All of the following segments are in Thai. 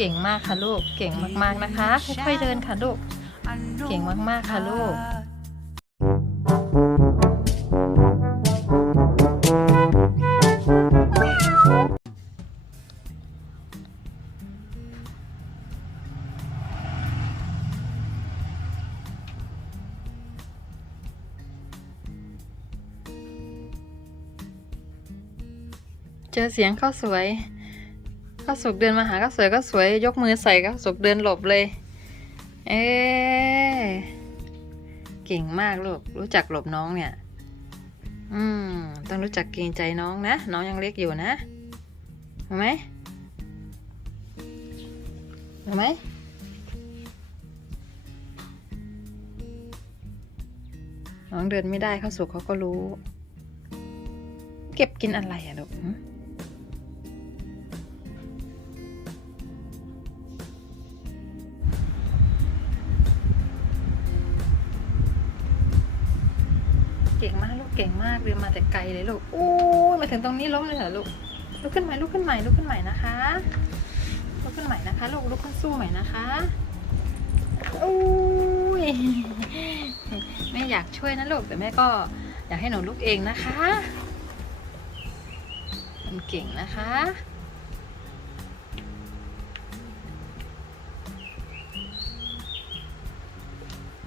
เก่งมากค่ะลูก เก่งมากๆนะคะ ค่อยๆเดินค่ะลูก เก่งมากๆค่ะลูกเจอเสียงข้าวสวย ข้าวสุกเดินมาหาข้าวสวยก็สวย ยกมือใส่ข้าวสุกเดินหลบเลย เอ๊เก่งมากลูก รู้จักหลบน้องเนี่ย อืม ต้องรู้จักเกรงใจน้องนะ น้องยังเล็กอยู่นะเห็นไหมเห็นไหมน้องเดินไม่ได้เข้าสุกเขาก็รู้ เก็บกินอะไรอะลูก เก่งมากลูกเก่งมากเรียนมาแต่ไกลเลยลูกอู้มาถึงตรงนี้ล้มเลยเหรอลูกลุกขึ้นใหม่ลุกขึ้นใหม่ลุกขึ้นใหม่นะคะลุกขึ้นใหม่นะคะลูกลุกขึ้นสู้ใหม่นะคะอู้ยแม่อยากช่วยนะลูกแต่แม่ก็อยากให้หนูลุกเองนะคะมันเก่งนะคะ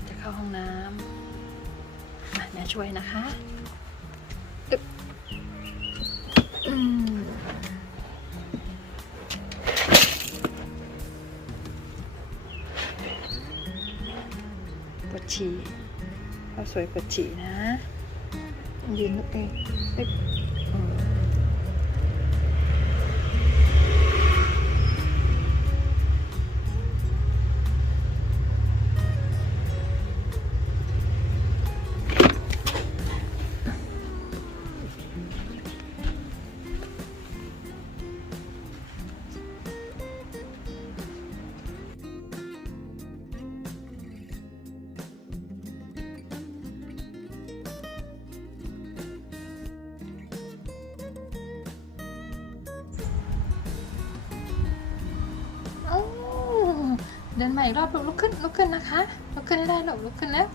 จะเข้าห้องน้ำ แม่ช่วยนะคะปวดฉี่เอาสวยปวดฉี่นะยืนลุกเอง ดินมาอีกรอบลุกลุกขึ้นลุกขึ้นนะคะลุกขึ้นให้ได้ลูกลุกขึ้นแล้ว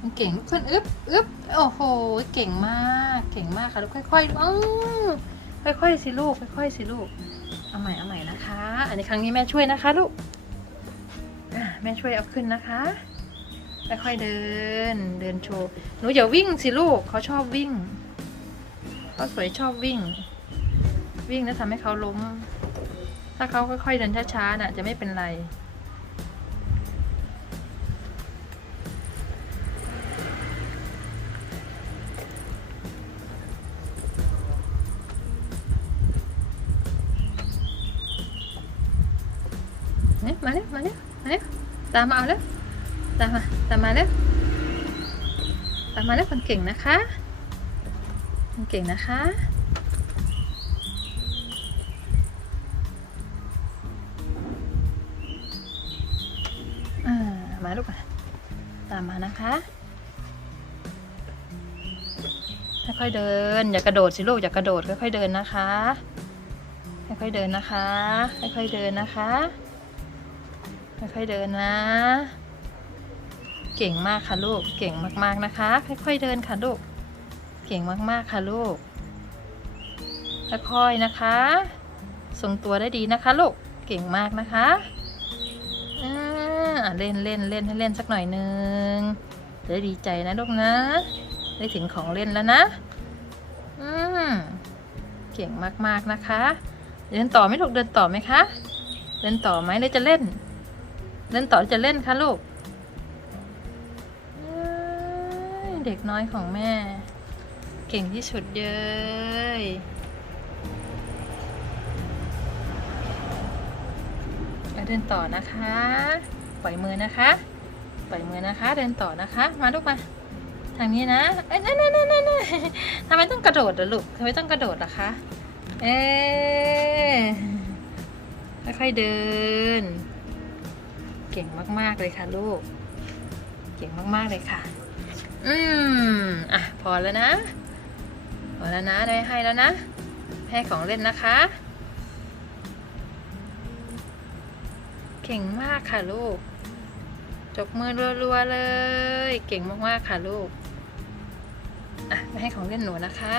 มันเก่งลุกขึ้นอึ๊บอึ๊บโอ้โหเก่งมากเก่งมากค่ะลูกค่อยๆอ้อค่อยๆสิลูกค่อยๆสิลูกเอาใหม่เอาใหม่นะคะ อันนี้ครั้งนี้แม่ช่วยนะคะลูกแม่ช่วยเอาขึ้นนะคะค่อยๆเดินเดินโชว์หนูอย่าวิ่งสิลูกเขาชอบวิ่งเขาสวยชอบวิ่ง วิ่งแล้วทำให้เขาล้มถ้าเขาค่อยๆเดินช้าๆน่ะ จะไม่เป็นไร มาเร็วมาเร็วมาเร็วตามมาเอาเร็วตามมาตามมาเร็วตามมาเร็วคนเก่งนะคะคนเก่งนะคะอ่ามาลูกมาตามมานะคะค่อยๆเดิน อย่ากระโดดสิลูกอย่ากระโดดค่อยๆเดินนะคะค่อยๆเดินนะคะค่อยๆเดินนะคะ ค่อยๆเดินนะ เก่งมากค่ะลูก เก่งมากๆนะคะ ค่อยๆเดินค่ะลูก เก่งมากๆค่ะลูก ค่อยๆนะคะ ทรงตัวได้ดีนะคะลูก เก่งมากนะคะอ่าเล่นเล่นเล่นให้เล่นสักหน่อยหนึ่งจะได้ดีใจนะลูกนะ ได้ถึงของเล่นแล้วนะ อืมเก่งมากๆนะคะ เดินต่อไหมลูกเดินต่อไหมคะ เดินต่อไหมหรือจะเล่น เดินต่อจะเล่นคะลูก เด็กน้อยของแม่ เก่งที่สุดเลยแล้วเดินต่อนะคะ ปล่อยมือนะคะ ปล่อยมือนะคะ เดินต่อนะคะ มาลูกมา ทางนี้นะ เอ้ยนั่นนั่นนั่นนั่นทำไมต้องกระโดดล่ะลูกทำไมต้องกระโดดล่ะคะ เอ๊ค่อยๆเดิน เก่งมาก ๆ เลยค่ะลูก เก่งมาก ๆ เลยค่ะ อืม อะ พอแล้วนะ พอแล้วนะ ได้ให้แล้วนะ ให้ของเล่นนะคะ เก่งมากค่ะลูก จบมือรัวๆเลย เก่งมาก ๆ ค่ะลูก อะมาให้ของเล่นหนูนะคะ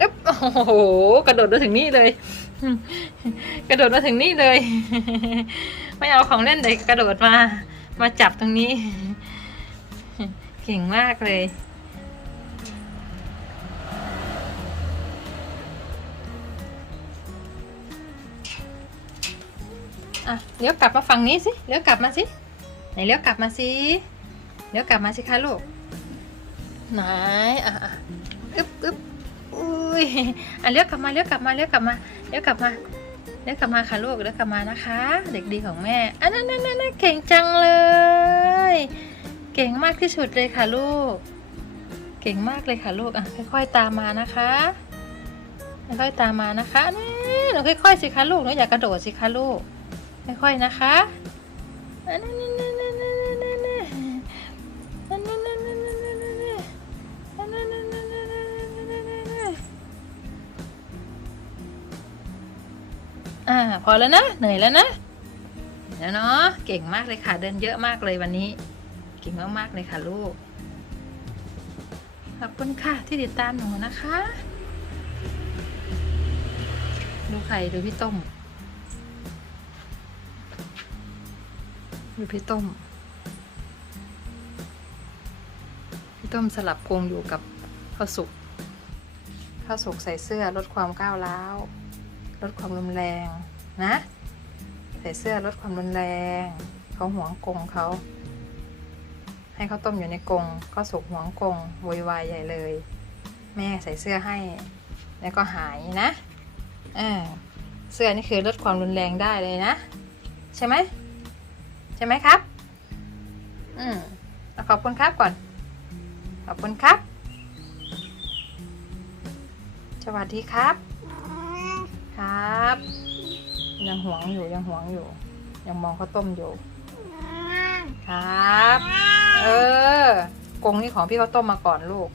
อึ๊บโอ้โห กระโดดมาถึงนี่เลย กระโดดมาถึงนี่เลย ไม่เอาของเล่นเด็กกระโดดมา มาจับตรงนี้ เก่งมากเลย อะเลี้ยวกลับมาฝั่งนี้สิเลี้ยวกลับมาสิไหนเลี้ยวกลับมาสิเลี้ยวกลับมาสิคะลูกไหนอะอะอึ๊บอึ๊บ อุ้ยอะเลี้ยวกลับมาเลี้ยวกลับมาเลี้ยวกลับมาเลี้ยวกลับมาเลี้ยวกลับมาค่ะลูกเลี้ยวกลับมานะคะ เด็กดีของแม่อันนั้นนั่นนั่นเก่งจังเลย เก่งมากที่สุดเลยค่ะลูก เก่งมากเลยค่ะลูกอะค่อยๆตามมานะคะค่อยๆตามมานะคะนี่หนูค่อยๆสิคะลูกหนูอย่ากระโดดสิคะลูกค่อยๆนะคะอันนั้นๆๆๆๆ พอแล้วนะ เหนื่อยแล้วนะแล้วเนาะเก่งมากเลยค่ะ เดินเยอะมากเลยวันนี้ เก่งมากๆเลยค่ะลูก ขอบคุณค่ะที่ติดตามหนูนะคะ ดูไข่ดูพี่ต้ม ดูพี่ต้ม พี่ต้มสลับกรงอยู่กับข้าวสุกข้าวสุกใส่เสื้อลดความก้าวร้าว ลดความรุนแรงนะ ใส่เสื้อลดความรุนแรงเขาหวงกงเขาให้เขาต้มอยู่ในกรงข้าวสุกหวงกรงโวยวายใหญ่เลย แม่ใส่เสื้อให้ แล้วก็หายนะเออเสื้อนี่คือลดความรุนแรงได้เลยนะ ใช่ไหมใช่ไหมครับ อืมเอขอบคุณครับก่อน ขอบคุณครับ สวัสดีครับ ครับ ยังหวงอยู่ยังหวงอยู่ ยังมองข้าวต้มอยู่ ครับ เออกรงนี่ของพี่ข้าวต้มมาก่อนลูก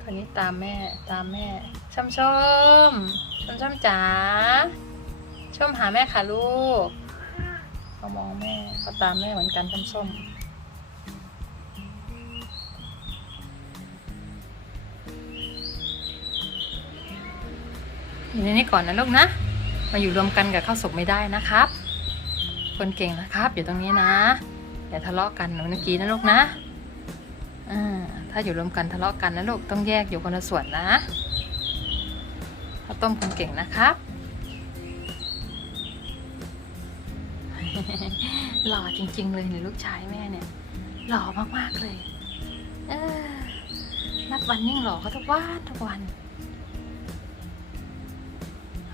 คนนี้ตามแม่ตามแม่ชมชมชมชมจ๋าชมหาแม่ค่ะลูกเขามองแม่เขาตามแม่เหมือนกันชมชม อยู่ในนี้ก่อนนะลูกนะ มาอยู่รวมกันกับข้าวสุกไม่ได้นะครับ คนเก่งนะครับ อยู่ตรงนี้นะอย่าทะเลาะกันเหมือนเมื่อกี้นะลูกนะอ่าถ้าอยู่รวมกันทะเลาะกันนะลูกต้องแยกอยู่คนละส่วนนะข้าวต้มคนเก่งนะครับหล่อจริง ๆ เลยเนี่ยลูกชายแม่เนี่ยหล่อมากๆเลยเออนับวันยิ่งหล่อเขาทุกวันทุกวัน